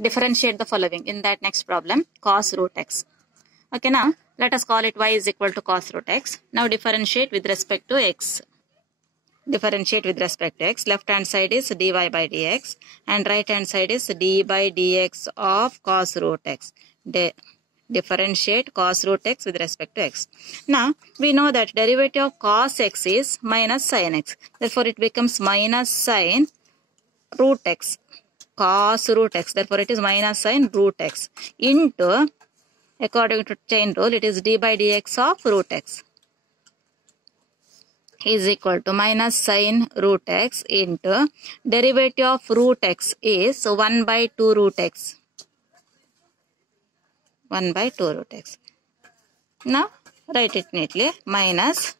differentiate the following in that next problem, cos root x. Okay, now let us call it y is equal to cos root x. Now differentiate with respect to x. Differentiate with respect to x. Left hand side is dy by dx and right hand side is d by dx of cos root x. Differentiate cos root x with respect to x. Now we know that derivative of cos x is minus sin x. Therefore it becomes minus sin root x. Cos root x. Therefore it is minus sin root x into, according to chain rule, it is d by dx of root x is equal to minus sin root x into derivative of root x is 1 by 2 root x. 1 by 2 root x. Now write it neatly. Minus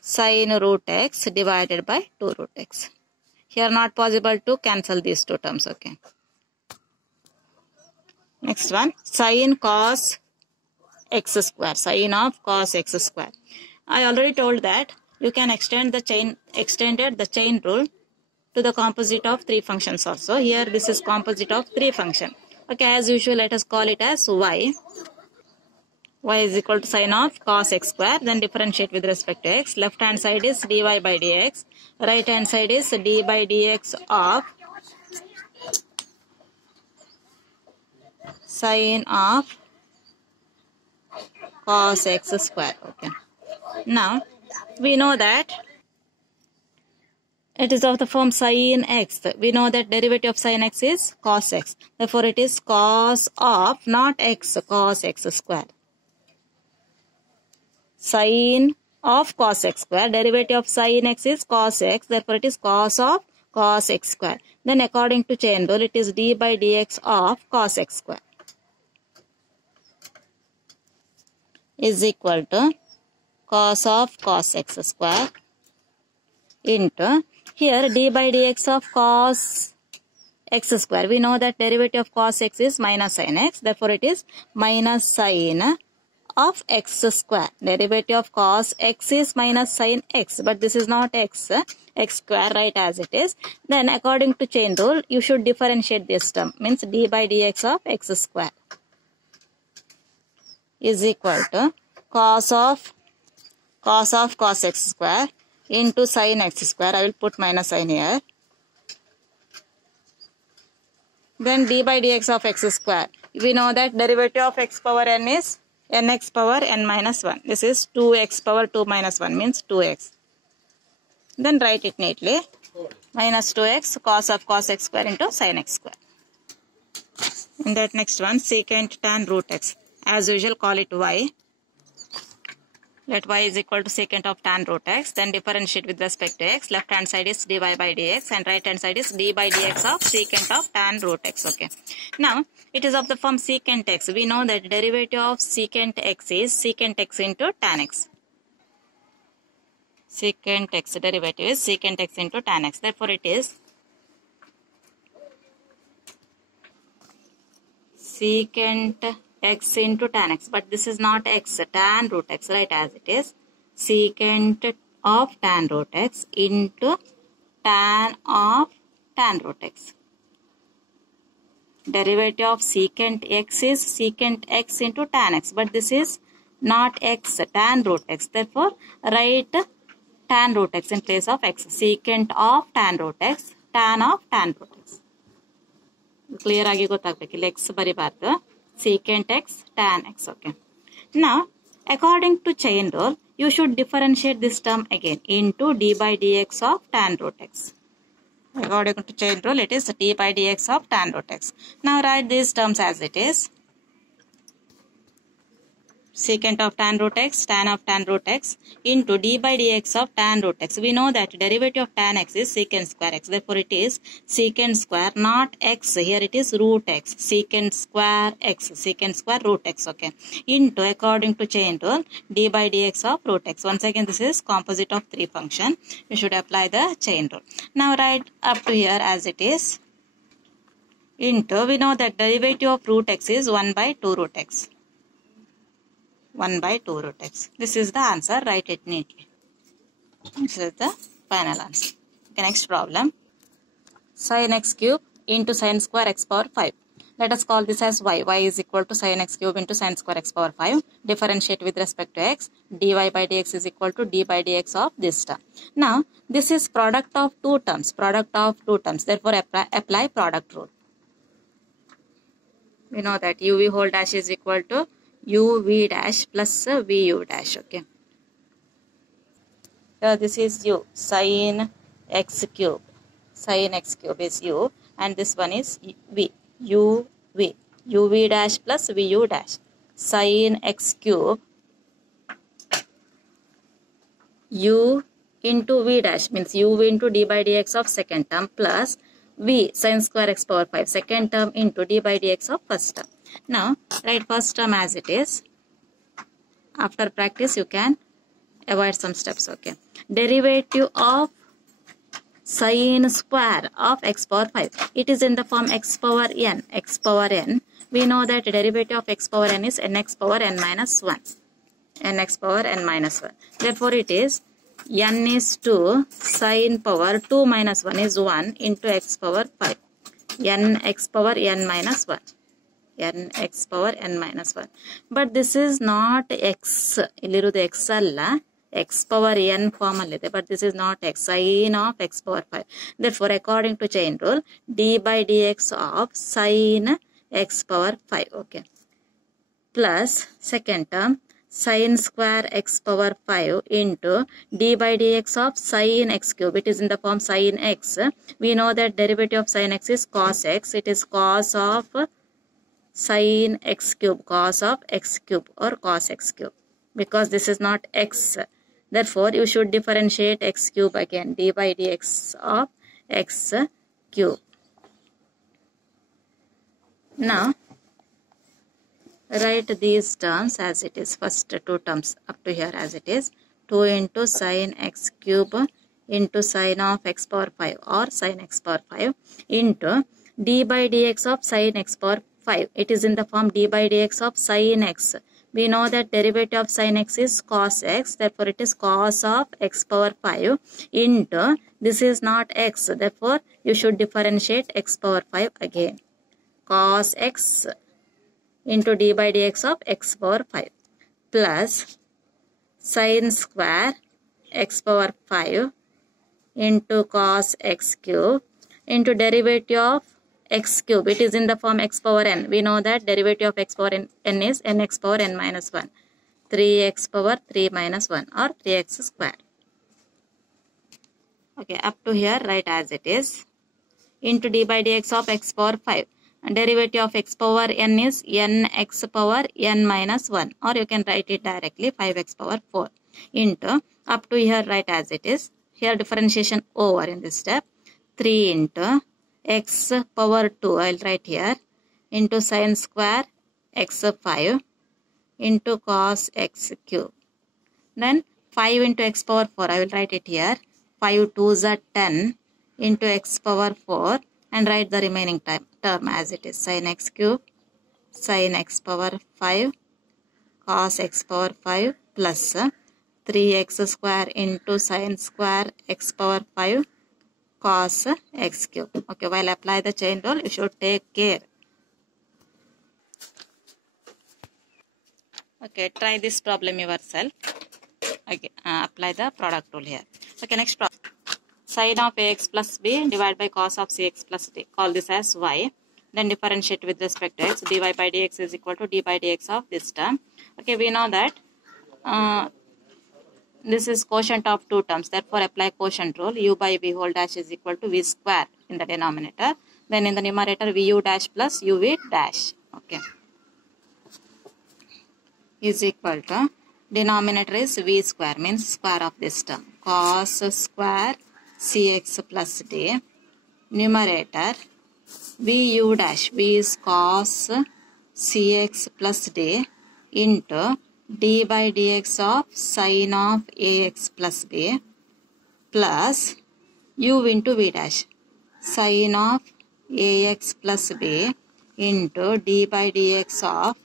sin root x divided by 2 root x. Here not possible to cancel these two terms. Okay. Next one, sin cos x square. Sin of cos x square. I already told that you can extended the chain rule to the composite of 3 functions also. Here this is composite of 3 functions. Okay, as usual, let us call it as y. Y is equal to sin of cos x square. Then differentiate with respect to x. Left hand side is dy by dx. Right hand side is d by dx of sin of cos x square. Okay. Now we know that it is of the form sin x. We know that derivative of sin x is cos x. Therefore it is cos of, not x, cos x square. Sin of cos x square. Derivative of sin x is cos x. Therefore it is cos of cos x square. Then according to chain rule, it is d by dx of cos x square is equal to cos of cos x square into, here d by dx of cos x square. We know that derivative of cos x is minus sin x. Therefore it is minus sin of x square. Derivative of cos x is minus sin x. But this is not x. X square, right, as it is. Then according to chain rule, you should differentiate this term. Means d by dx of x square is equal to cos of cos x square into sin x square. I will put minus sign here. Then d by dx of x square. We know that derivative of x power n is nx power n minus 1. This is 2x power 2 minus 1 means 2x. Then write it neatly. Minus 2x cos of cos x square into sin x square. In that next one, secant tan root x. As usual, call it y. Let y is equal to secant of tan root x. Then differentiate with respect to x. Left hand side is dy by dx and right hand side is d by dx of secant of tan root x. Okay. Now it is of the form secant x. We know that derivative of secant x is secant x into tan x. Secant x derivative is secant x into tan x. Therefore it is secant x into tan x, but this is not x, tan root x, right, as it is secant of tan root x into tan of tan root x. Derivative of secant x is secant x into tan x, but this is not x, tan root x. Therefore write tan root x in place of x. Secant of tan root x, tan of tan root x. Clear agi gottagbeku. X baribaardu. Secant x, tan x. Okay. Now, according to chain rule, you should differentiate this term again into d by dx of tan root x. According to chain rule, it is d by dx of tan root x. Now, write these terms as it is. Secant of tan root x, tan of tan root x into d by dx of tan root x. We know that derivative of tan x is secant square x. Therefore, it is secant square, not x. Here it is root x. Secant square x. Secant square root x. Okay. Into, according to chain rule, d by dx of root x. Once again, this is composite of 3 function. You should apply the chain rule. Now, write up to here as it is. Into, we know that derivative of root x is 1 by 2 root x. 1 by 2 root x. This is the answer. Write it neatly. This is the final answer. Okay, next problem. Sin x cube into sin square x power 5. Let us call this as y. Y is equal to sin x cube into sin square x power 5. Differentiate with respect to x. dy by dx is equal to d by dx of this term. Now, this is product of two terms. Product of two terms. Therefore, apply product rule. We know that uv whole dash is equal to uv dash plus vu dash. Okay. This is u. Sin x cube. Sin x cube is u. And this one is v. uv. uv dash plus vu dash. Sin x cube u into v dash means u into d by dx of second term plus v sin square x power 5 second term into d by dx of first term. Now write first term as it is. After practice you can avoid some steps. Okay. Derivative of sin square of x power 5. It is in the form x power n. X power n. We know that derivative of x power n is nx power n minus 1. Nx power n minus 1. Therefore it is n is 2 sin power 2 minus 1 is 1 into x power 5. Nx power n minus 1. Nx power n minus 1. But this is not x. Illirudu x alla. X power n form allide, but this is not x. Sin of x power 5. Therefore, according to chain rule, d by dx of sin x power 5. Okay. Plus second term sin square x power 5 into d by dx of sin x cube. It is in the form sin x. We know that derivative of sin x is cos x. It is cos of sin x cube. Cos of x cube or cos x cube. Because this is not x. Therefore, you should differentiate x cube again. D by dx of x cube. Now, write these terms as it is. First two terms up to here as it is. 2 into sin x cube into sin of x power 5 or sin x power 5 into d by dx of sin x power 5. It is in the form d by dx of sin x. We know that derivative of sin x is cos x. Therefore, it is cos of x power 5 into, this is not x. Therefore, you should differentiate x power 5 again. Cos x into d by dx of x power 5 plus sin square x power 5 into cos x cube into derivative of x cube. It is in the form x power n. We know that derivative of x power n is nx power n minus 1. 3x power 3 minus 1 or 3x square. Okay, up to here write as it is. Into d by dx of x power 5. And derivative of x power n is nx power n minus 1. Or you can write it directly 5x power 4. Into, up to here write as it is. Here differentiation over in this step. 3 into x power 2, I will write here, into sin square x 5 into cos x cube. Then 5 into x power 4, I will write it here, 5 2s are 10 into x power 4 and write the remaining term as it is, sin x cube, sin x power 5, cos x power 5 plus 3x square into sin square x power 5 cos x cube. Okay, while apply the chain rule, you should take care. Okay, try this problem yourself. Okay, apply the product rule here. Okay, next problem. Sin of ax plus b divided by cos of cx plus d. Call this as y. Then differentiate with respect to x. dy by dx is equal to d by dx of this term. Okay, we know that this is quotient of two terms. Therefore, apply quotient rule. U by v whole dash is equal to v square in the denominator. Then in the numerator, vu dash plus uv dash. Okay. Is equal to, denominator is v square, means square of this term. Cos square cx plus d. Numerator, vu dash. V is cos cx plus d into d by dx of sin of ax plus b plus u into v dash. Sin of ax plus b into d by dx of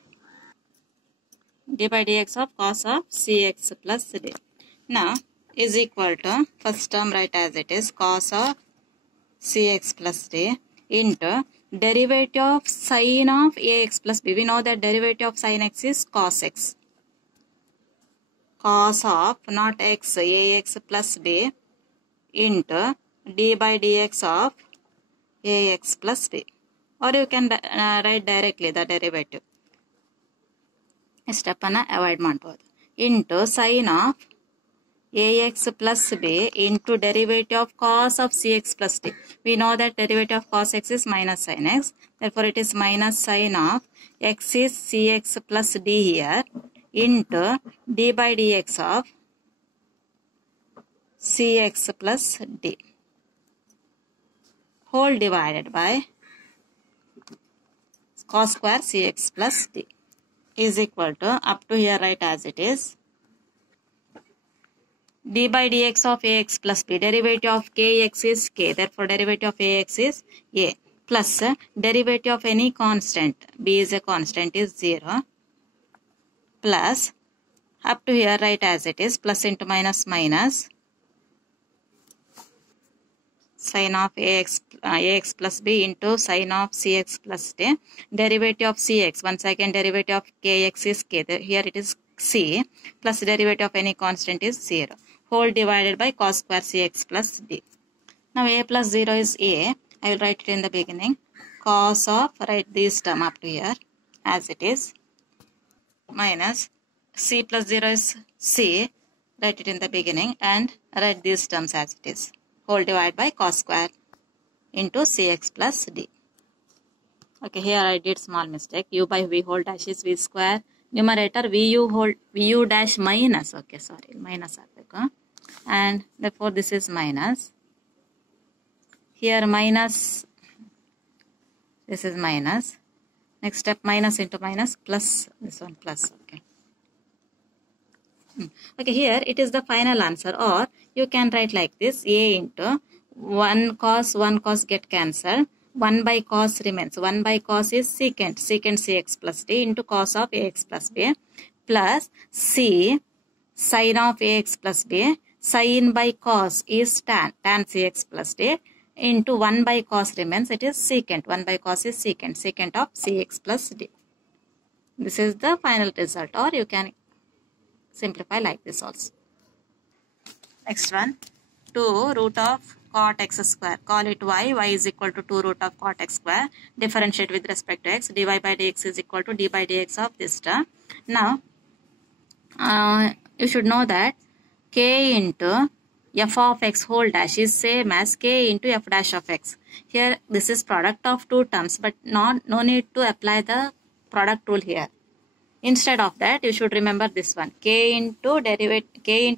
cos of cx plus d. Now is equal to, first term write as it is, cos of cx plus d into derivative of sine of ax plus b. We know that derivative of sine x is cos x. Cos of not x, ax plus b into d by dx of ax plus b. Or you can write directly the derivative. Step avoid ಮಾಡಬಹುದು. Into sine of ax plus b into derivative of cos of cx plus d. We know that derivative of cos x is minus sin x. Therefore, it is minus sine of x is cx plus d here into d by dx of cx plus d whole divided by cos square cx plus d is equal to, up to here write as it is, d by dx of ax plus b. Derivative of kx is k. Therefore, derivative of ax is a. Plus derivative of any constant, b is a constant, is 0. Plus, up to here write as it is, plus into minus minus sine of ax plus b into sine of cx plus d. Derivative of cx, once again derivative of kx is k. Here it is c, plus derivative of any constant is 0. Whole divided by cos square cx plus d. Now a plus 0 is a. I will write it in the beginning. Cos of, write this term up to here as it is, minus c plus 0 is c. Write it in the beginning and write these terms as it is. Whole divided by cos square into cx plus d. Okay, here I did small mistake. U by v whole dash is v square. Numerator vu dash minus. Okay, sorry, minus agbeku. And therefore this is minus. Here minus. This is minus. Next step, minus into minus, plus this one plus. Okay. Okay, here it is the final answer, or you can write like this: a into 1 cos get cancelled, 1 by cos remains. 1 by cos is secant cx plus d into cos of ax plus b, plus c sin of ax plus b. Sin by cos is tan cx plus d into 1 by cos remains. It is secant. 1 by cos is secant of cx plus d. This is the final result, or you can simplify like this also. Next one, 2 root of cot x square. Call it y. Y is equal to 2 root of cot x square. Differentiate with respect to x. dy by dx is equal to d by dx of this term. Now, you should know that k into f of x whole dash is same as k into f dash of x. Here, this is product of two terms, but no need to apply the product rule here. Instead of that, you should remember this one. K into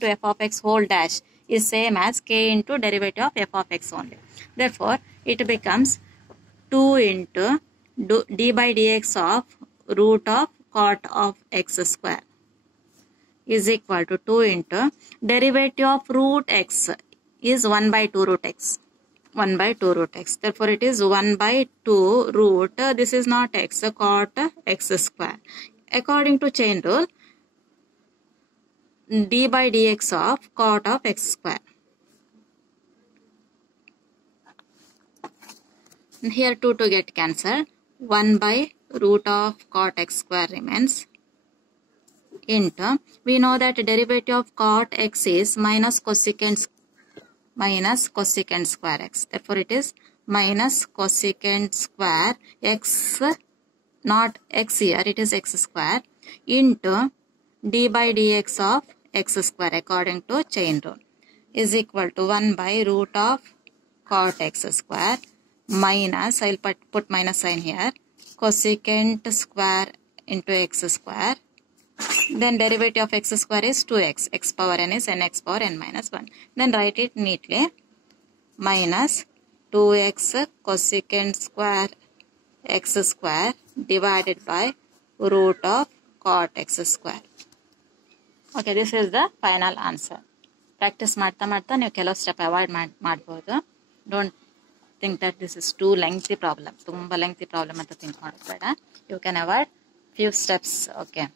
f of x whole dash is same as k into derivative of f of x only. Therefore, it becomes 2 into d by dx of root of cot of x square is equal to 2 into derivative of root x is 1 by 2 root x. 1 by 2 root x. Therefore, it is 1 by 2 root, this is not x, cot x square. According to chain rule, d by dx of cot of x square. And here 2 to get cancelled. 1 by root of cot x square remains. Into, we know that derivative of cot x is minus cosecant square x. Therefore, it is minus cosecant square x, not x here, it is x square, into d by dx of x square according to chain rule is equal to 1 by root of cot x square minus, I will put minus sign here, cosecant square into x square. Then derivative of x square is 2x. X power n is nx power n minus 1. Then write it neatly. Minus 2x cosecant square x square divided by root of cot x square. Okay, this is the final answer. Practice ಮಾಡ್ತಾ ನೀವು ಕೆಲವು step avoid ಮಾಡಬಹುದು. Don't think that this is too lengthy problem. ತುಂಬಾ lengthy problem ಅಂತ think ಮಾಡೋದು ಬೇಡ. You can avoid few steps. Okay.